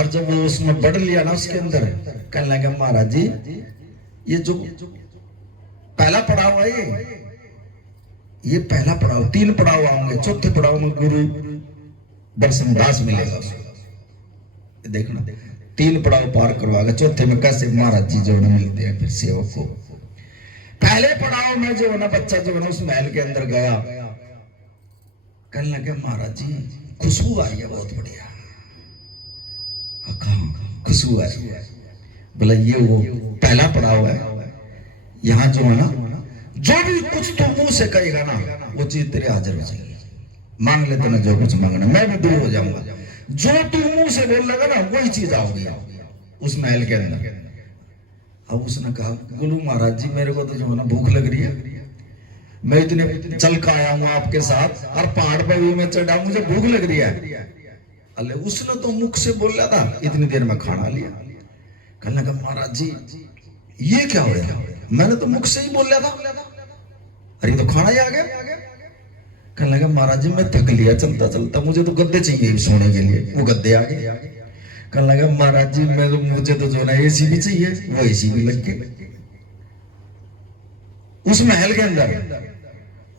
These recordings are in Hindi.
और जब वो उसमें बढ़ लिया ना उसके अंदर, कहने लगे महाराज जी ये जो पहला पड़ाव है ये पहला पड़ाव, 3 पड़ाव आएंगे, चौथे पड़ाव में गुरु दर्शन दास मिलेगा उसको। देखना 3 पड़ाव पार करवाएगा, चौथे में कैसे महाराज जी जो है मिलते हैं फिर सेवक को। पहले पड़ाव में जो है ना बच्चा जो है उस महल के अंदर गया, कहने लगे महाराज जी खुशबू आई है बहुत बढ़िया। खुशबू आई है, बोला ये वो पहला पड़ाव है, यहाँ जो है ना जो भी कुछ तो मुंह से कहेगा ना वो चीज तेरे हाजिर हो जाएगी। मांग लेते ना जो कुछ मांगना, मैं भी दूर हो जाऊंगा। जो तू मुंह से बोल लगा ना वही चीज आओगी उस महल के अंदर। अब उसने कहा गुरु महाराज जी मेरे को तो जो है ना भूख लग रही है, मैं इतने चल का आया हूं आपके साथ और पहाड़ पर भी मैं चढ़ा, मुझे भूख लग रही है। अरे उसने तो मुख से बोल रहा था, इतनी देर में खाना लिया। कहने लगा महाराज जी ये क्या हो गया, मैंने तो मुख से ही बोल रहा था, अरे तो खाना ही आ गया। कहने लगा महाराज जी मैं थक लिया चलता चलता, मुझे तो गद्दे चाहिए सोने के लिए, वो गद्दे आ गए। कहने लगा महाराज जी मैं तो मुझे तो जो ना एसी भी चाहिए, वो एसी भी लग गए। उस महल के अंदर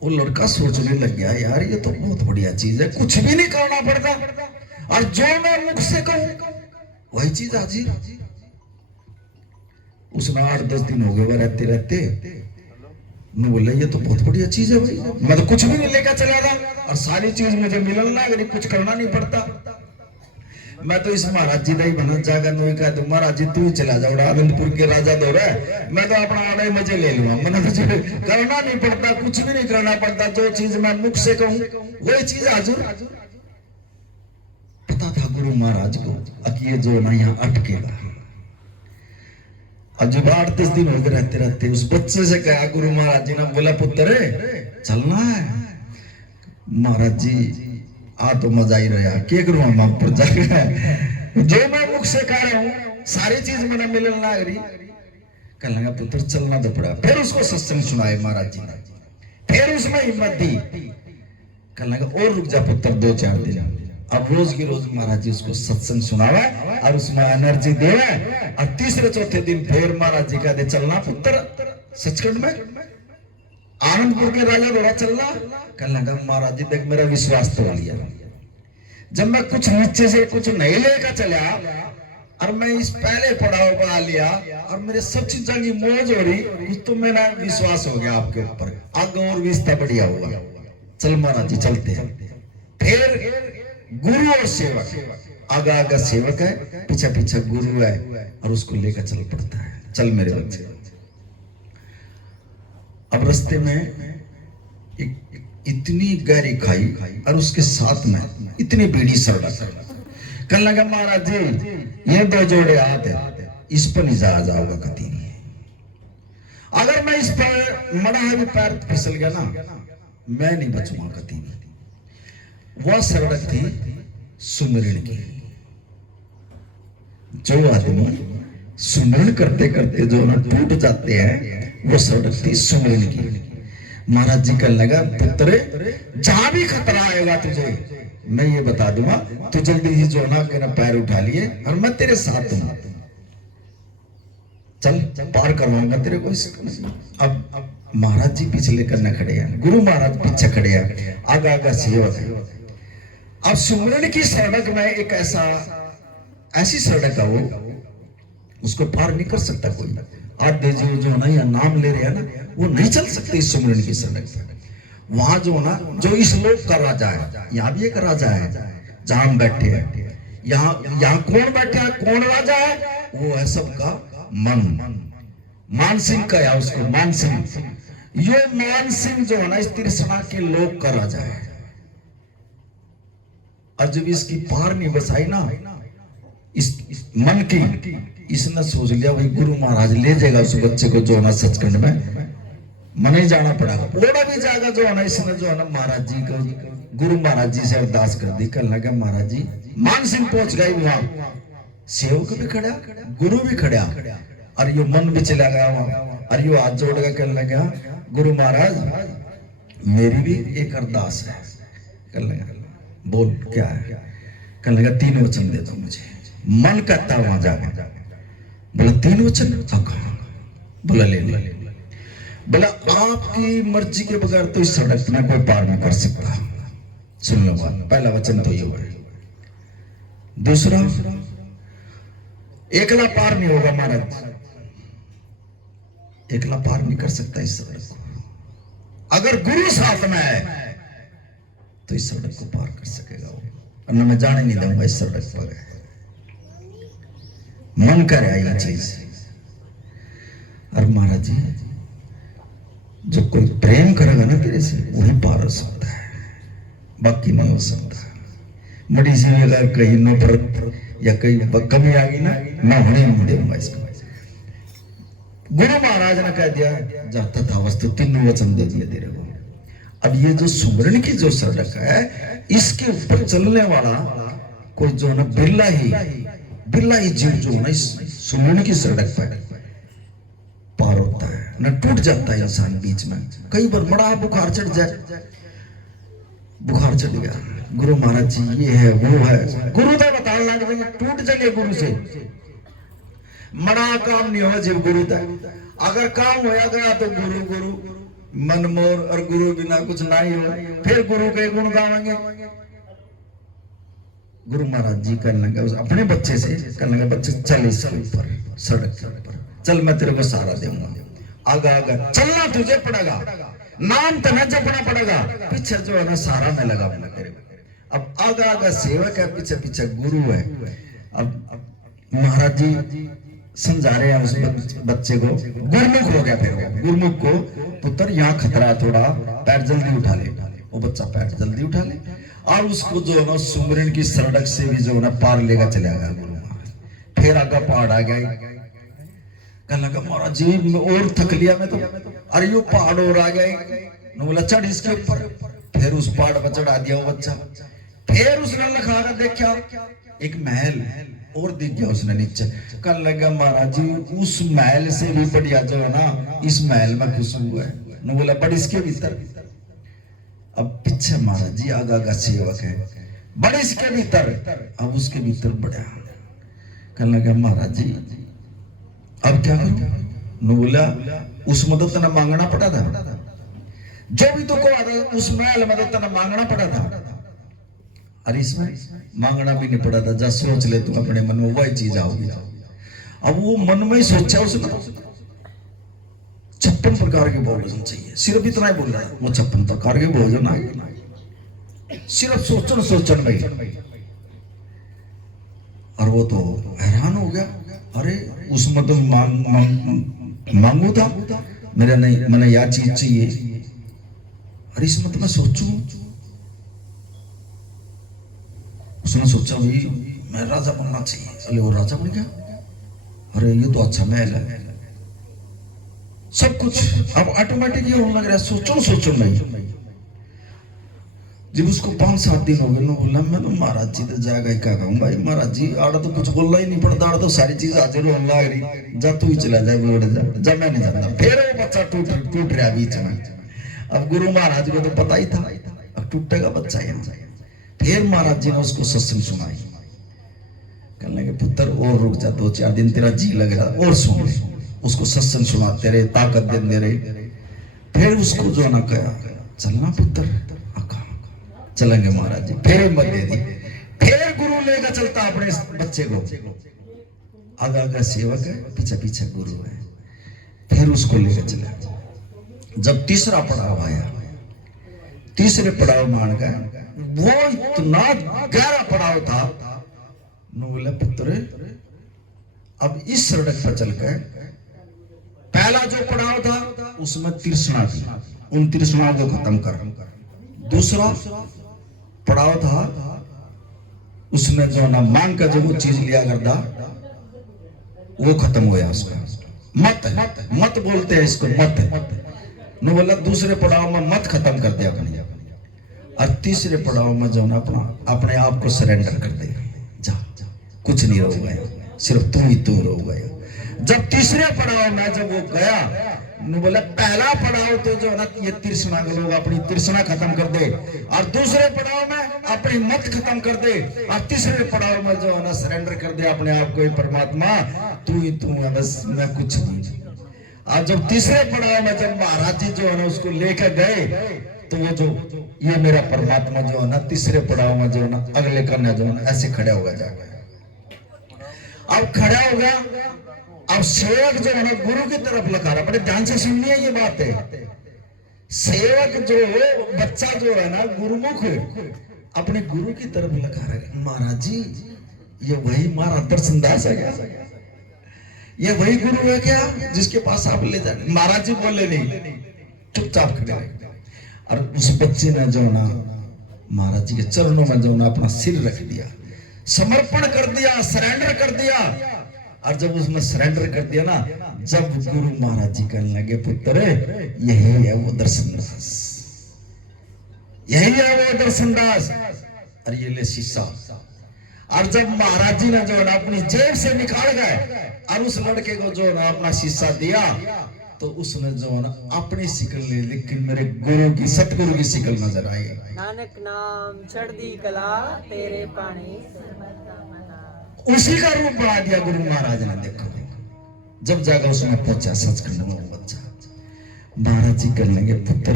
वो लड़का सोचने लग गया यार ये तो बहुत बढ़िया चीज है, कुछ भी नहीं करना पड़ता और जो मैं मुख से कहूं वही चीज हाजिर। उसने 8-10 दिन हो गए वह रहते रहते बोला ये तो बहुत बढ़िया चीज है भाई, मैं तो कुछ भी नहीं लेकर चला था और सारी चीज मुझे मिलना है, कुछ करना नहीं पड़ता। मैं तो इस महाराज जी का ही बना जाएगा, नहीं कह दूं महाराज जी तू चला जाओ, आनंदपुर के राजा दो रहा है, मैं तो अपना आधा ही मजे ले लूंगा, मैंने तो करना नहीं पड़ता, कुछ भी नहीं करना पड़ता, जो चीज मैं मुख से कहूं वही चीज हाजिर। पता था गुरु महाराज को कि ये जो ना यहाँ अटकेगा। अब जब 8-10 दिन हो गए रहते रहते उस बच्चे से कहा गुरु महाराज जी ने बोला पुत्र चलना है। महाराज जी आ तो मजा ही रहा, क्या करूं हम आप पर जाकर जो मैं मुख से कह रहा हूं सारी चीज मैंने मिलने लग रही। कहने लगा पुत्र चलना तो पड़ा। फिर उसको सत्संग सुनाए महाराज जी ने, फिर उसमें हिम्मत दी। कहने लगा और रुक जा पुत्र 2-4 दिन। अब रोज की रोज महाराज जी उसको सत्संग सुनावा और उसमें एनर्जी देवा और तीसरे चौथे दिन फिर महाराज जी कहते चलना पुत्र सचखंड में आनंदपुर के राजा दौड़ा चलना। कहने लगा महाराज जी देख मेरा विश्वास तो लिया, जब मैं कुछ नीचे से कुछ नहीं लेकर चला और मैं इस पहले पड़ाव पर आ लिया और मेरे सब चीजों की मौज हो रही, कुछ तो मेरा विश्वास हो गया आपके ऊपर, आगे और विस्तार बढ़िया होगा। चल महाराज जी चलते हैं। फिर गुरु और सेवक, आगा आगा सेवक है, पीछा पीछा गुरु है और उसको लेकर चल पड़ता है। चल मेरे बच्चे। अब रास्ते में एक इतनी गहरी खाई और उसके साथ में इतनी बीड़ी सड़क। कहने लगा महाराज जी ये 2 जोड़े हाथ है, इस पर नहीं जाओगा कभी नहीं, अगर मैं इस पर मड़ा भी पैर फिसल गया ना मैं नहीं बचूंगा कभी नहीं। वह सड़क थी सुमिरन की। जो आदमी सुमिरन करते करते जो ना टूट जाते हैं वो सड़क थी सुमिरन की। महाराज जी कहने लगा पुत्र जहां भी खतरा आएगा तुझे मैं ये बता दूंगा, तू जल्दी ही जो ना मेरा पैर उठा लिए और मैं तेरे साथ हूं, चल पार करवाऊंगा तेरे को। अब महाराज जी पिछले करने खड़े हैं, गुरु महाराज पीछे खड़े हैं, आगा आगा सेवक है। अब सुमिरन की सड़क में एक ऐसी सड़क है वो उसको पार नहीं कर सकता कोई। आधे जीव जो ना या नाम ले रहे हैं ना वो नहीं चल सकते इस सुमिरन की सड़क पर। वहां जो ना जो इस लोक का राजा है, यहाँ भी एक राजा है जहां हम बैठे हैं, यहाँ कौन बैठे है, कौन राजा है, वो है सबका मन। मान सिंह का या उसको मान सिंह। ये मान सिंह जो है ना इस तिरसना के लोक का राजा है। और जब इसकी पार नहीं बसाई ना इस मन की, इसने सोच लिया भाई गुरु महाराज ले जाएगा उस बच्चे को जो ना सचखंड में, मन ही जाना पड़ेगा। ओड़ा भी जाएगा जो है ना, इसने जो है ना महाराज जी को गुरु महाराज जी से अरदास कर दी। कहने लगा महाराज जी मान सिंह पहुंच गई वहां, सेवक भी खड़ा, गुरु भी खड़ा और यो मन भी चला गया वहां और यो हाथ जोड़ के कहने लगा गुरु महाराज मेरी भी एक अरदास है। कहने लगा बोल क्या है। कहने लगा 3 वचन दे दो मुझे। मन कहता वहां जाके, बोला 3 वचन, बोला ले ले, बोला आपकी मर्जी के बगैर तो इस सड़क में कोई पार नहीं कर सकता। सुन लो बात, पहला वचन तो ये है। दूसरा, एकला पार नहीं होगा महाराज, एकला पार नहीं कर सकता इस सड़क को। अगर गुरु साथ में है तो इस सड़क को पार कर सकेगा वो, वरना मैं जाने नहीं दूंगा इस सड़क पर। मन कर रहा ये चीज। और महाराज जी, जो कोई प्रेम करेगा ना तेरे से, वही पार हो सकता है, बाकी नहीं हो सकता। मड़ी सी अगर कहीं नफरत या कहीं कमी आ गई ना, मैं होने नहीं दूंगा इसको। गुरु महाराज ने कह दिया जाता था वस्तु, 3 वचन दे दिए तेरे को। अब ये जो सुमरण की जो सड़क है, इसके ऊपर चलने वाला कोई जो है ना बिरला ही जीव जो है ना इस सुमरण की सड़क पर पार होता है, न टूट जाता है इंसान बीच में। कई बार बड़ा बुखार चढ़ जाए, बुखार चढ़ गया, गुरु महाराज जी ये है वो है, गुरु तो बता लगे टूट चले गुरु से, बड़ा काम नहीं हो जब गुरु तक। अगर काम होया गया तो गुरु गुरु मन मोर, और गुरु बिना कुछ ना ही हो, फिर गुरु के गुण गावेंगे। गुरु महाराज जी कहने लगे अपने बच्चे से, कहने लगे बच्चे चल इसके ऊपर, सड़क के ऊपर चल, मैं तेरे को सहारा दूंगा। आगा आगा चलना तुझे पड़ेगा, नाम तो न जपना पड़ेगा, पीछे जो है ना सहारा में लगा तेरे को। अब आगा आगा सेवक है, पीछे पीछे गुरु है। अब महाराज जी समझा रहे हैं उस बच्चे को, गुरमुख हो गया फिर वो, गुरमुख को पुत्र यहाँ खतरा है थोड़ा, पैर जल्दी उठा ले। वो बच्चा पैर जल्दी उठा ले और उसको जो है ना सुमरन की सड़क से भी जो है ना पार लेगा चला गया गुरु महाराज। फिर आगा पहाड़ आ गया, कहने लगा महाराज जी और थक लिया मैं तो, अरे यो पहाड़ और आ गया। बोला चढ़ इसके ऊपर, फिर उस पहाड़ पर चढ़ा दिया वो बच्चा। फिर उसने लखा कर देखा एक महल और दिख गया उसने नीचे। कहने लगा महाराज जी उस महल से भी बढ़िया जो है ना इस महल में खुशबू है। न बोला बड़ इसके भीतर। अब पीछे महाराज जी आगा आगा सेवक है, बड़े इसके भीतर, अब उसके भीतर बढ़ा। कहने लगा महाराज जी अब क्या करूं? न बोला उस मदद न मांगना पड़ा था, जो भी तो को उस महल मदद न मांगना पड़ा था, अरे इसमें मांगना भी नहीं पड़ा था। जा सोच ले तू अपने मन में, वही चीज आओगी। अब वो मन में ही सोचा उसने 56 प्रकार के भोजन चाहिए, सिर्फ इतना ही बोल रहा है वो 56 प्रकार के भोजन आ गए, सिर्फ सोचन भाई। और वो तो हैरान हो गया, अरे उसमें तो मांगू था मेरा, नहीं मैंने यह चीज चाहिए, अरे इसमें तो मैं सोचू। उसने सोचा भाई मैं राजा बनना चाहिए, चले वो राजा बन गया। अरे ये तो अच्छा महल है, सब कुछ अब ऑटोमेटिक ये होने लग रहा है, सोचो नहीं। जब उसको 5-7 दिन हो गए ना, बोला मैं तो महाराज जी तो जाएगा क्या कहूँ भाई, महाराज जी आड़ा तो कुछ बोलना ही नहीं पड़ता, आड़ा तो सारी चीज हाजिर होने लग रही, जा तू ही चला जाए जा मैं नहीं जाता। फिर वो बच्चा टूट रहा बीच में। अब गुरु महाराज को तो पता ही था अब टूटेगा बच्चा यहाँ। फिर महाराज जी ने उसको सत्संग सुनाई, कहने लगे पुत्र और रुक जा 2-4 दिन, तेरा जी लग रहा और सुन। उसको सत्संग सुनाते रहे, ताकत देते रहे। फिर उसको जो ना कहा चलना पुत्र, चलेंगे महाराज जी। फिर हिम्मत दे दी, फिर गुरु लेकर चलता अपने बच्चे को, आगा आगा सेवक है, पीछे पीछे गुरु है। फिर उसको लेकर चला। जब तीसरा पड़ाव आया, तीसरे पड़ाव मान गए, वो इतना गहरा पड़ाव था। बोला पुत्र अब इस सड़क पर चल गए, पहला जो पड़ाव था उसमें तृष्णा थी, उन तृष्णाओं को खत्म कर। दूसरा पड़ाव था उसने जो ना मांग का जो वो चीज लिया करता वो खत्म हो गया उसका। मत बोलते हैं इसको, मत न बोला। दूसरे पड़ाव में मत खत्म कर दिया अपने, और तीसरे पड़ाव में जो ना अपने आप को सरेंडर कर दे, जा कुछ नहीं रह गया, सिर्फ तू ही तू रह गया। जब तीसरे पड़ाव में जब वो गया, ने बोला पहला पड़ाव तो जो है ना ये तृष्णा के लोग अपनी तृष्णा खत्म कर दे, और दूसरे पड़ाव में अपनी मत खत्म कर दे, और तीसरे पड़ाव में जो है ना सरेंडर कर दे अपने आप को, परमात्मा तू ही तू है, बस मैं कुछ नहीं। और जब तीसरे पड़ाव में जब महाराज जी जो है ना उसको लेकर गए, तो वो जो ये मेरा परमात्मा जो है ना तीसरे पड़ाव में जो है ना अगले कन्या जो है ना ऐसे खड़ा होगा जाकर। अब खड़ा होगा, अब सेवक जो है ना गुरु की तरफ लगा रहा, बड़े ध्यान से सुनिए ये बात है। सेवक जो बच्चा जो है ना गुरुमुख अपने गुरु की तरफ लगा रहा है, महाराज जी ये वही महाराज दर्शनदास है क्या, ये वही गुरु है क्या जिसके पास आप ले जाए। महाराज जी बोले नहीं, चुपचाप खड़े रहे। और उस बच्चे ने जो ना महाराज जी के चरणों में जो ना अपना सिर रख दिया, समर्पण कर दिया, सरेंडर कर दिया। और जब उसने सरेंडर कर दिया ना, जब गुरु महाराज जी कहने लगे पुत्र यही है वो दर्शनदास, यही है वो दर्शनदास, और ये ले शीशा। और जब महाराज जी ने जो है ना अपनी जेब से निकाल गए और उस लड़के को जो है ना अपना शीशा दिया, तो उसने जो है ना अपनी शिकल ली, लेकिन मेरे गुरु की सतगुरु की शिकल नजर आई। नानक नाम चढ़दी कला तेरे पानी, उसी का रूप बना दिया गुरु महाराज ने। देखो जब जाकर उसमें पहुंचा सचखंड में वो बच्चा, महाराज जी कहने लगे पुत्र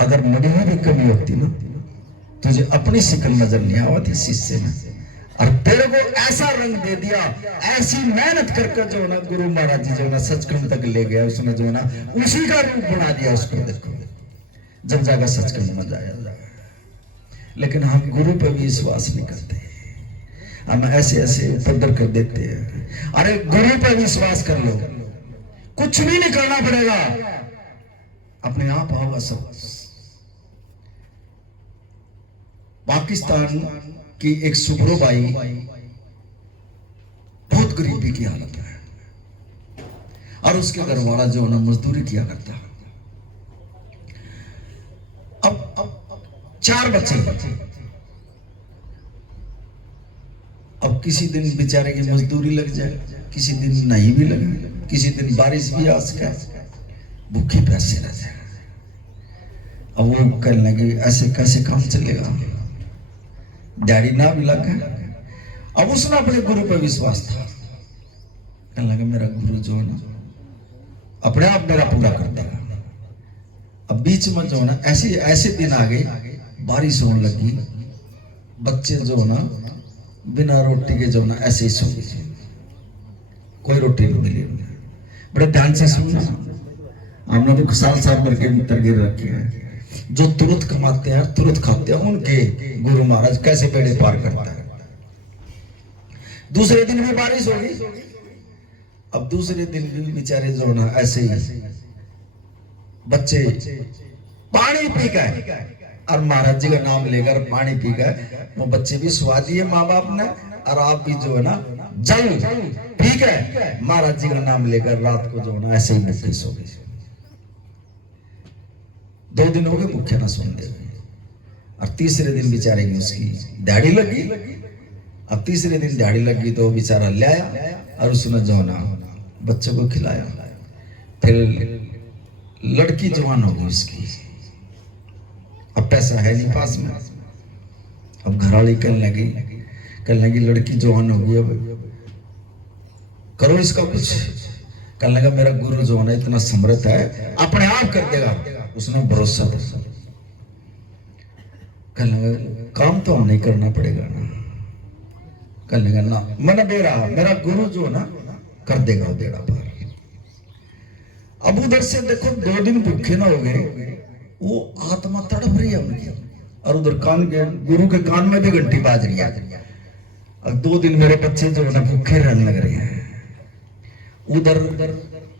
अगर मुझे भी कमी होती ना, तुझे अपनी शिकल नजर नहीं आती शीशे में, और तेरे को ऐसा रंग दे दिया, ऐसी मेहनत करके जो है ना गुरु महाराज जी जो है ना सचखंड तक ले गया, उसने जो है ना उसी का रूप बना दिया उसको। देखो जब जाकर सचखंड में जाया, लेकिन हम गुरु पे भी विश्वास नहीं करते, हम ऐसे ऐसे उपद्रव कर देते हैं। अरे गुरु पे विश्वास कर लो, कुछ भी नहीं करना पड़ेगा, अपने आप होगा सब। पाकिस्तान की एक सुब्रोबाई बहुत गरीबी की हालत है, और उसके घर वाला जो है ना मजदूरी किया करता है। अब 4 बच्चे, अब किसी दिन बेचारे की मजदूरी लग जाए, किसी दिन नहीं भी लगे, किसी दिन बारिश भी आ सके, भूखे प्यासे रह जाए। अब वो कहने लगे ऐसे कैसे काम चलेगा, डैडी ना भी लगा। अब उसने अपने गुरु पर विश्वास था, कहने लगे मेरा गुरु जो है ना अपने आप मेरा पूरा कर देगा। अब बीच में जो है ना ऐसे ऐसे दिन आ गए, बारिश होने लगी, बच्चे जो है ना बिना रोटी के जो ना ऐसे ही सो गए, कोई रोटी नहीं मिली उन्हें। बड़े ध्यान से सुनना, हमने तो साल साल भर के भीतर गिर रखे हैं, जो तुरंत कमाते हैं तुरंत खाते हैं, उनके गुरु महाराज कैसे बेड़े पार करता है। दूसरे दिन भी बारिश हो गई, अब दूसरे दिन भी बेचारे जो ना ऐसे ही बच्चे पानी पी गए, और महाराज जी का नाम लेकर पानी पी गए। वो बच्चे भी स्वादी है माँ बाप ने, और आप भी जो है ना जल पी गए महाराज जी का नाम लेकर, रात को जो है ना ऐसे ही भूखे सो गए। 2 दिन हो गए भूखे ना सोने दे, और तीसरे दिन बेचारे की उसकी दाढ़ी लगी। अब तीसरे दिन दाढ़ी लगी तो बेचारा ले आया, और उसने जो है ना बच्चों को खिलाया। फिर लड़की जवान हो गई उसकी, अब पैसा है नहीं पास में। अब घरवाली कहने लगी लड़की जवान हो गई, अब करो इसका कुछ। कहने लगा मेरा गुरु जो है ना इतना समर्थ है, अपने आप कर देगा, उसने भरोसा था। कहने लगा काम तो हम नहीं करना पड़ेगा ना, कहने लगा ना मैंने दे रहा, मेरा गुरु जो है ना कर देगा बेड़ा पार। अब उधर से देखो 2 दिन भूखे ना हो गए, वो आत्मा तड़प रही है उनकी, और उधर कान के गुरु के कान में भी घंटी बाज रही है। अब 2 दिन मेरे बच्चे जो है ना भूखे रहने लग रहे हैं। उधर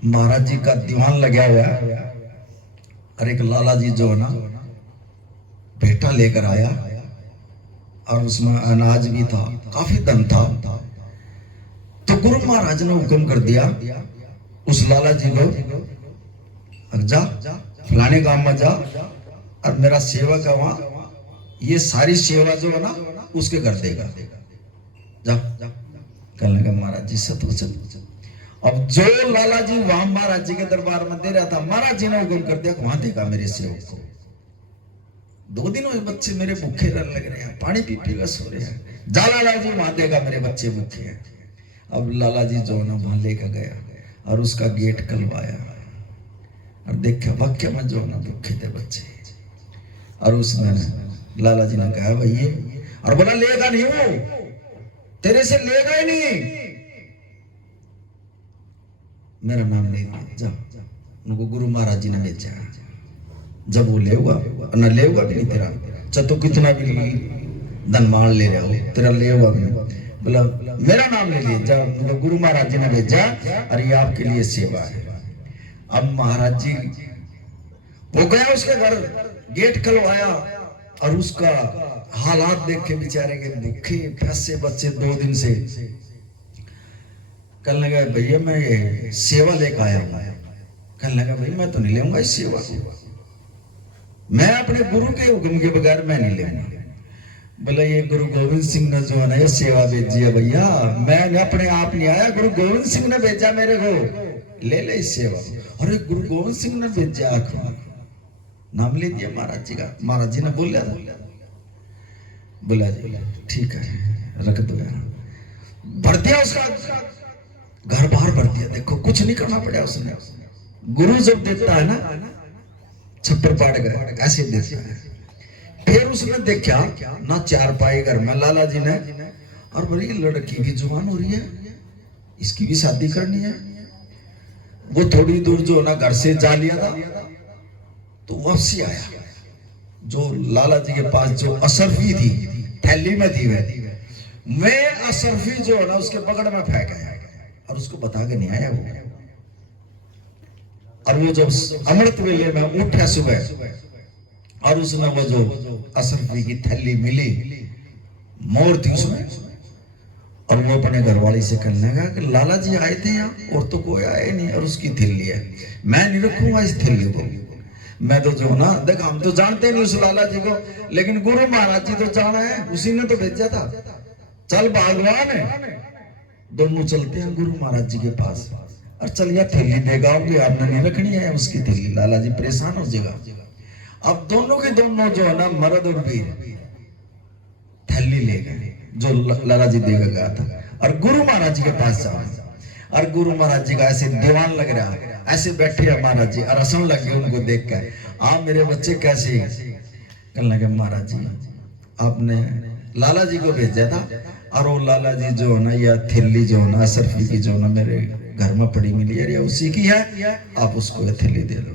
महाराज जी का दीवान लगा हुआ है, और एक लाला जी जो है ना बेटा लेकर आया, और उसमें अनाज भी था, काफी धन था। तो गुरु महाराज ने हुक्म कर दिया उस लाला जी को, जा फलाने गांव में जा, और मेरा सेवक है वहां, ये सारी सेवा जो है ना उसके कर देगा, जा। कहने लगा महाराज जी सतवचन। अब जो लाला जी वहां महाराज जी के दरबार में दे रहा था, महाराज जी ने हुक्म कर दिया वहां देगा मेरे सेवक को। 2 दिन हुए बच्चे मेरे भूखे रहने लग रहे हैं, पानी पी पी कर सो रहे हैं, जा लाला जी वहां देगा मेरे बच्चे भूखे हैं। अब लाला जी जो ना वहां लेकर गया और उसका गेट कलवाया और देखा वाक्य में जो ना भूखे थे बच्चे। और उसने लाला जी ने कहा भाई ये, और बोला लेगा नहीं वो, तेरे से लेगा ही नहीं, मेरा नाम ले दिया जा। उनको गुरु महाराज जी ने भेजा। जब वो ले हुआ न ले हुआ भी नहीं तेरा, चाहे तो कितना भी धनमाल ले रहा हो, तेरा ले हुआ भी नहीं। बोला मेरा नाम ले लिया जा। उनको गुरु महाराज जी ने भेजा और ये आपके लिए सेवा है। अब महाराज जी वो गया उसके घर, गेट खुलवाया और उसका हालात देख के बेचारे के भूखे प्यासे बच्चे 2 दिन से कहने लगा भैया मैं ये सेवा लेकर आया हूं। कहने लगा भाई मैं तो नहीं लेऊंगा इस सेवा को, मैं अपने गुरु के हुक्म के बगैर मैं नहीं लेऊंगा। बोला ये गुरु गोविंद सिंह ने जो है ना ये सेवा भेजी है भैया, मैं अपने आप नहीं आया, गुरु गोविंद सिंह ने भेजा मेरे को, ले ले इस सेवा। अरे गुरु गोविंद सिंह ने भेजा, नाम ले दिया महाराज जी का। महाराज जी ने बोला था, बोला जी ठीक है रख दो यार। भर दिया उसका घर बाहर भर दिया। देखो कुछ नहीं करना पड़ा उसने। गुरु जब देता है ना छप्पर पाट गए ऐसे देता है। फिर उसने देखा ना 4 पाए घर में लाला जी ने, और बड़ी लड़की भी जवान हो रही है, इसकी भी शादी करनी है। वो थोड़ी दूर जो ना घर से जा लिया था तो वापसी आया। जो लाला जी के पास जो असरफी थी थैली में थी मैं असरफी जो है ना उसके पकड़ में फेंक आया और उसको बता के नहीं आया वो। और वो जब अमृत वेले में उठा सुबह और उसने वो जो असरफी की थैली मिली, मोर थी उसमें, और वो अपने घरवाली से कहने लगा कि लाला जी आए थे यहाँ और तो कोई आए नहीं, और उसकी थैली है, मैं नहीं रखूंगा इस थैली को। मैं तो जो ना देख हम तो जानते नहीं उस लाला जी को, लेकिन गुरु महाराज जी तो जाना है, उसी ने तो भेजा था, चल भगवान है। दोनों चलते हैं गुरु महाराज जी के पास और चल यह थैली देगा, आपने नहीं रखनी है उसकी थैली, लाला जी परेशान हो जाएगा। अब दोनों के दोनों जो है ना मर्द और वीर थैली ले गए जो लाला जी देगा गया था, और गुरु महाराज जी के पास जाओ। और गुरु महाराज जी का ऐसे दीवान लग रहा, ऐसे बैठे है महाराज जी और हंसने लगे उनको देख कर, आप मेरे बच्चे कैसे? कहने लगे महाराज जी आपने लाला जी को भेजा था, और वो लाला जी जो है ना या थैली जो है ना सरफी की जो ना मेरे घर में पड़ी मिली है या उसी की है, आप उसको ये थैली दे दो।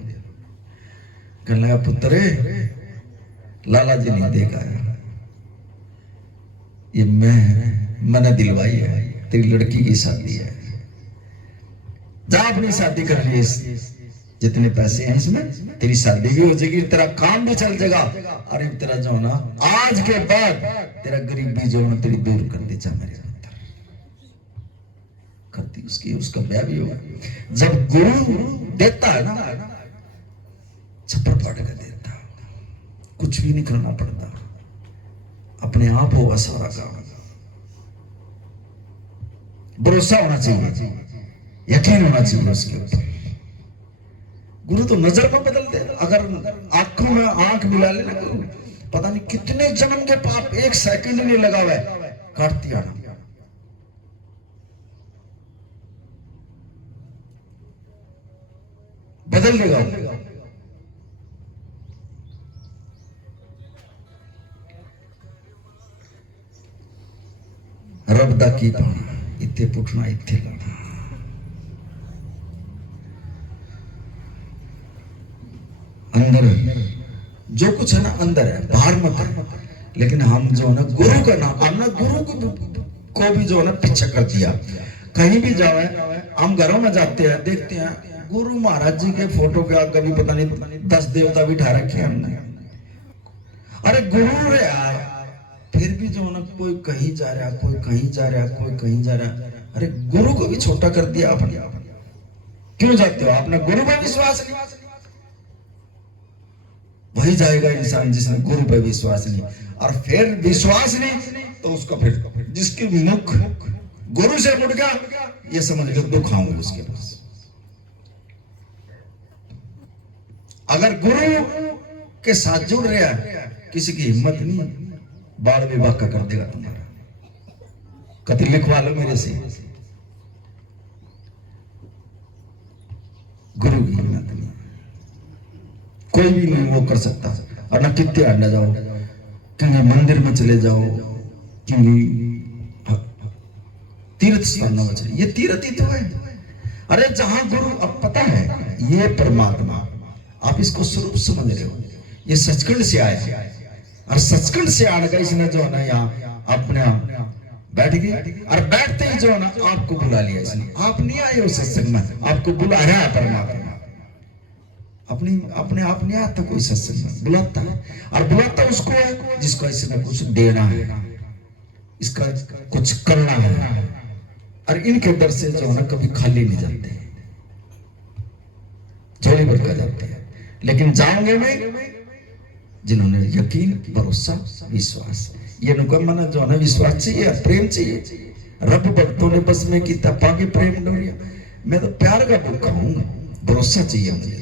कहने लगा पुत्र लाला जी नहीं देगा, ये मैंने दिलवाई है, तेरी लड़की की शादी है, जा अपनी शादी कर लिए, जितने पैसे हैं इसमें तेरी शादी भी हो जाएगी, तेरा काम भी चल जाएगा, और तेरा जो ना आज के बाद तेरा गरीबी जो ना तेरी दूर कर दे, जा मेरे अंदर करती उसकी, उसका ब्याह भी होगा। जब गुरु देता है ना छप्पर पाट कर देता, कुछ भी नहीं करना पड़ता, अपने आप होगा सारा काम। भरोसा होना चाहिए, यकीन होना चाहिए उसके ऊपर। गुरु तो नजर में बदल दे, अगर आंखों में आंख मिला लेना गुरु, पता नहीं कितने जन्म के पाप 1 सेकंड नहीं लगा हुआ है काटती आना। बदल देगा रब दा की पाना, इत्थे पुटना इत्थे लाना। अंदर जो कुछ है ना अंदर है, बाहर मत है। लेकिन हम जो है ना गुरु का नाम, हमने गुरु को भी जो है ना पीछे कर दिया। कहीं भी जाए, हम घरों में जाते हैं देखते हैं गुरु महाराज जी के फोटो के आगे भी पता नहीं 10 देवता बिठा रखे हैं हमने। अरे गुरु रे आए, फिर भी जो है ना कोई कहीं जा रहा, कोई कहीं जा रहा, कोई कहीं जा रहा। अरे गुरु को भी छोटा कर दिया आपने। क्यों जाते हो? आपने गुरु पर विश्वास नहीं। वही जाएगा इंसान जिसने गुरु पर विश्वास नहीं, और फिर विश्वास नहीं तो उसका फिर जिसकी मुख गुरु से मुड़ गया ये समझ लो दुख आऊंगे उसके पास। अगर गुरु के साथ जुड़ रहा है, किसी की हिम्मत नहीं, बाल विवाह का कर देगा तुम्हारा। कति लिखवा लो मेरे से, गुरु की हिम्मत नहीं, कोई भी नहीं वो कर सकता। और ना कितने अंडा जाओ, कहीं मंदिर में चले जाओ, कहीं तीर्थ स्थान में चले, ये तीर्थ ही तो है। अरे जहां गुरु, अब पता है ये परमात्मा, आप इसको स्वरूप समझ रहे हो, ये सचखंड से आया, और सचखंड से आने का इसने जो है ना यहाँ अपने बैठ गए, और बैठते ही जो है ना आपको बुला लिया इसने। आप नहीं आए हो सत्संग में, आपको बुलाया है परमात्मा। अपने आप नहीं आता कोई सत्संग में, बुलाता है, और बुलाता उसको है जिसको इसने कुछ देना है, इसका कुछ करना है। और इनके दर से जो है ना कभी खाली नहीं जाते, झोली भर कर जाते हैं। लेकिन जाओगे में जिन्होंने यकीन, भरोसा, विश्वास, ये नुका मना जो है ना विश्वास चाहिए, प्रेम चाहिए। रब भक्तों ने बस में किया पागे प्रेम डोरिया, मैं तो प्यार का भूखा हूं, भरोसा चाहिए मुझे।